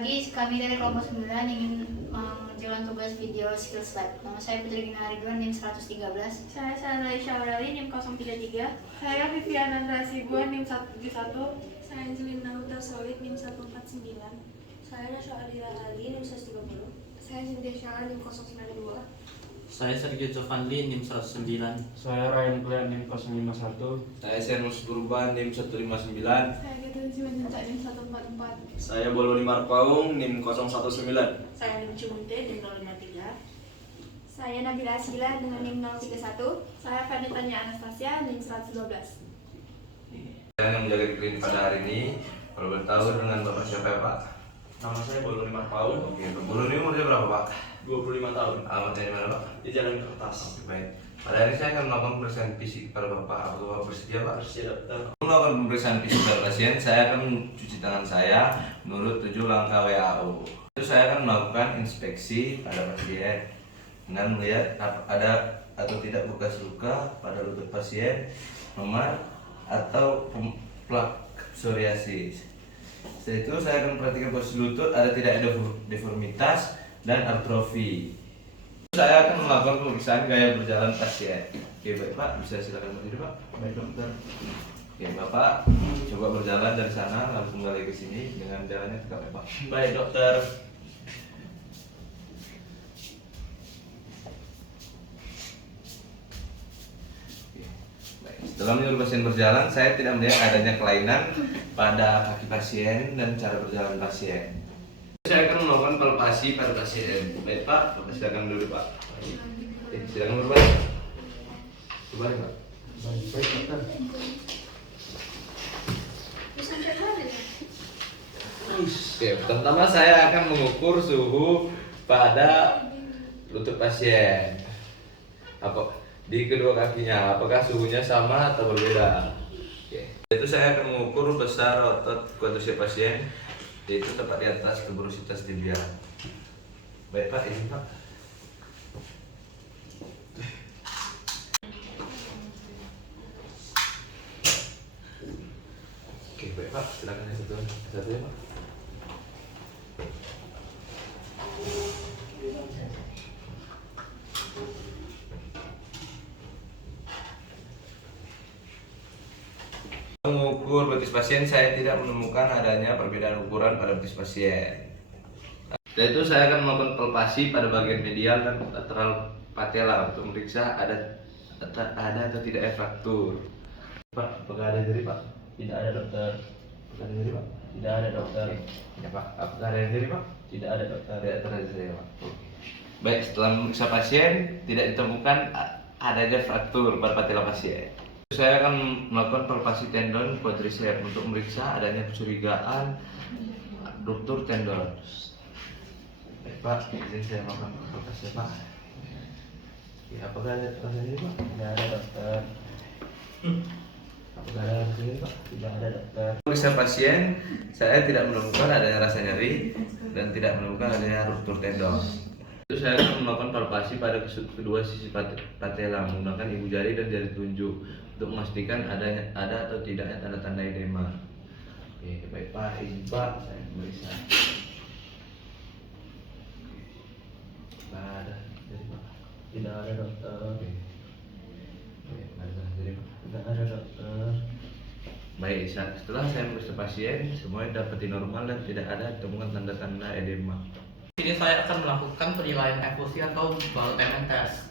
Pagi, kami dari kelompok 9 ingin mengerjakan tugas video skills lab. Nama saya Putri Gina Ridwan, NIM 113. Saya Sandra Syaurali, NIM 033. Saya Viviana Rasibuan, NIM 171. Saya Angelina Nauta Solid, NIM 149. Saya Nasya Adira Ali, NIM 130. Saya Cynthia Syara, NIM 092. Saya Sergio Jovanli, NIM 109. Saya Ryan Glenn, NIM 051. Saya Senus Urban, NIM 159. Saya Gadun Simanjuntak, NIM 144. Saya Boloni Marpaung, NIM 019. Saya NIM Cimunte, NIM 053. Saya Nabila Asila dengan NIM 031. Saya Vanitania Anastasia, NIM 112. Saya yang menjaga iklim pada hari ini. Kalau boleh tahu dengan Bapak siapa ya Pak? Nama saya Boloni Marpaung. Oke, Boloni umurnya berapa Pak? 25 tahun. Alamatnya di mana Pak? Di Jalan Kertas. Oke, baik. Pada hari ini saya akan melakukan pemeriksaan fisik pada Bapak. Apakah Bapak bersedia Pak? Bersedia dokter. Melakukan pemeriksaan fisik pada pasien, saya akan mencuci tangan saya menurut 7 langkah WHO. Itu saya akan melakukan inspeksi pada pasien dengan melihat ada atau tidak bekas luka pada lutut pasien, memar atau plak psoriasis. Setelah itu saya akan perhatikan posisi lutut ada tidak ada deformitas dan atrofi. Saya akan melakukan pemeriksaan gaya berjalan pasien. Oke baik Pak, bisa silakan berdiri Pak. Baik dokter. Oke Bapak, coba berjalan dari sana lalu kembali ke sini dengan jalannya tegak ya Pak. Baik dokter. Baik. Setelah menyuruh pasien berjalan, saya tidak melihat adanya kelainan pada kaki pasien dan cara berjalan pasien. Saya akan melakukan palpasi pada pasien. Baik Pak, Bapak silakan dulu Pak. Silakan berbalik. Berbalik Pak. Baik, dokter. Oke, pertama saya akan mengukur suhu pada lutut pasien. Apa di kedua kakinya, apakah suhunya sama atau berbeda? Oke. Itu saya akan mengukur besar otot quadriceps pasien, yaitu tepat di atas tuberositas tibia. Baik Pak, izin Pak. Oke, baik Pak, silakan yang satu ya Pak. Mengukur betis pasien, saya tidak menemukan adanya perbedaan ukuran pada betis pasien. Setelah itu saya akan melakukan palpasi pada bagian medial dan lateral patella untuk memeriksa ada atau tidak fraktur. Pak, apakah ada nyeri Pak? Tidak ada dokter. Apakah ada nyeri Pak? Tidak ada dokter. Ya Pak, apakah ada nyeri Pak? Tidak ada dokter. Tidak ada nyeri Pak. Oke. Baik, setelah memeriksa pasien tidak ditemukan adanya fraktur pada patella pasien. Saya akan melakukan palpasi tendon quadriceps untuk memeriksa adanya kecurigaan ruptur tendon. Baik Pak, izin saya melakukan palpasi Pak. Ya, apakah ada rasa nyeri Pak? Tidak ada dokter. Apakah ada rasa nyeri Pak? Tidak ada dokter. Periksa pasien, saya tidak menemukan adanya rasa nyeri dan tidak menemukan adanya ruptur tendon. Itu saya akan melakukan palpasi pada kedua sisi patella menggunakan ibu jari dan jari telunjuk untuk memastikan ada atau tidaknya tanda-tanda edema. Oke, baik Pak, izin Pak, saya memeriksa. Tidak ada nyeri Pak. Tidak ada dokter. Oke, nggak ada nyeri Pak. Tidak ada dokter. Baik, setelah saya memeriksa pasien, semuanya dapat normal dan tidak ada ditemukan tanda-tanda edema. Di sini saya akan melakukan penilaian efusi atau bowel payment test.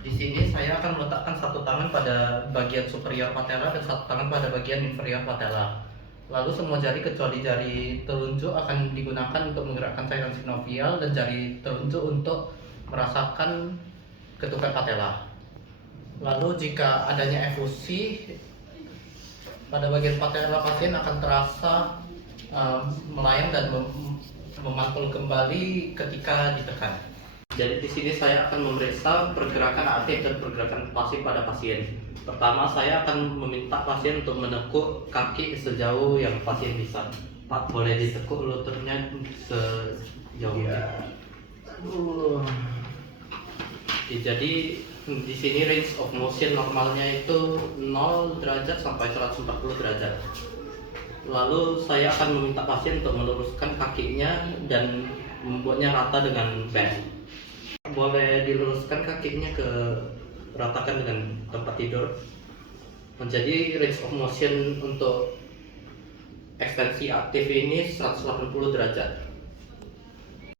Di sini saya akan meletakkan satu tangan pada bagian superior patella dan satu tangan pada bagian inferior patella. Lalu semua jari kecuali jari telunjuk akan digunakan untuk menggerakkan cairan sinovial dan jari telunjuk untuk merasakan ketukan patella. Lalu jika adanya efusi pada bagian patella pasien akan terasa melayang dan memantul kembali ketika ditekan. Jadi di sini saya akan memeriksa pergerakan aktif dan pergerakan pasif pada pasien. Pertama saya akan meminta pasien untuk menekuk kaki sejauh yang pasien bisa. Pak, boleh ditekuk lututnya sejauh ini. Jadi di sini range of motion normalnya itu 0 derajat sampai 140 derajat. Lalu saya akan meminta pasien untuk meluruskan kakinya dan membuatnya rata dengan band. Boleh diluruskan kakinya ke ratakan dengan tempat tidur. Menjadi range of motion untuk ekstensi aktif ini 180 derajat.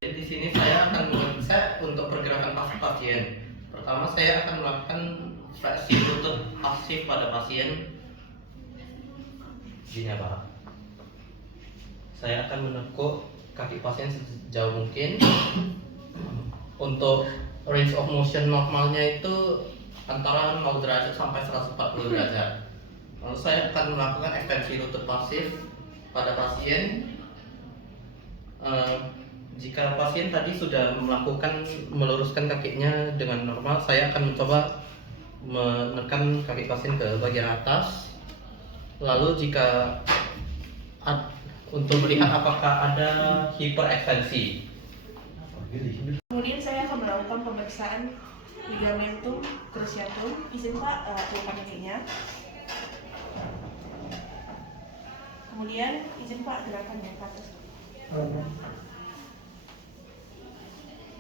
Jadi di sini saya akan mengecek untuk pergerakan pasien. Pertama saya akan melakukan fleksi lutut pasif pada pasien. Gini ya Pak. Saya akan menekuk kaki pasien sejauh mungkin. Untuk range of motion normalnya itu antara 0 derajat sampai 140 derajat. Lalu saya akan melakukan ekstensi lutut pasif pada pasien. Jika pasien tadi sudah melakukan meluruskan kakinya dengan normal, saya akan mencoba menekan kaki pasien ke bagian atas. Lalu jika untuk melihat apakah ada hiperekstensi. Kemudian saya akan melakukan pemeriksaan ligamentum cruciatum. Izin Pak, pelukan kakinya. Kemudian izin Pak gerakannya ke atas.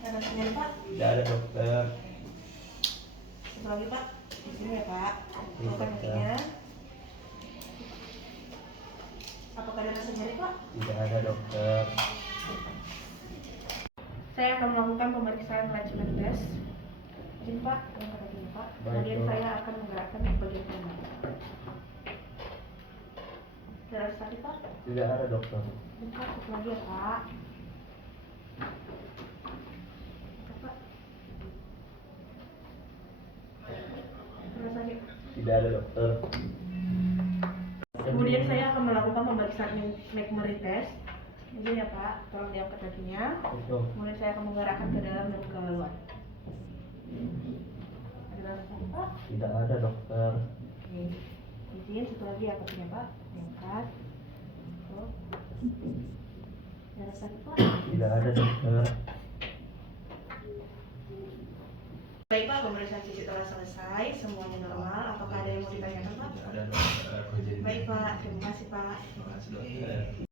Ada sinyal Pak? Tidak ada dokter. Satu lagi Pak. Izin ya Pak. Pelukan kakinya. Apakah ada rasa nyeri Pak? Tidak ada dokter. Saya akan melakukan pemeriksaan Lachman test. Izin Pak, pelukan kakinya Pak. Baik, Kemudian Dok. saya akan menggerakkan bagian kanan. Ada rasa sakit Pak? Tidak ada dokter. Izin Pak, satu lagi ya Pak. Pak. Ada sakit. Tidak ada dokter. Kemudian saya akan melakukan pemeriksaan McMurray test. Izin ya Pak, tolong diangkat kakinya. Betul. Kemudian saya akan menggerakkan ke dalam dan ke luar. Ada rasa sakit Pak? Tidak ada dokter. Oke. Izin, satu lagi ya kakinya Pak. Diangkat. Tuh. Ada rasa sakit Pak? Tidak ada dokter. Baik Pak, pemeriksaan fisik telah selesai. Semuanya normal. Apakah ada yang mau ditanyakan Pak? Ada dokter. Baik Pak, terima kasih Pak. Terima kasih dokter.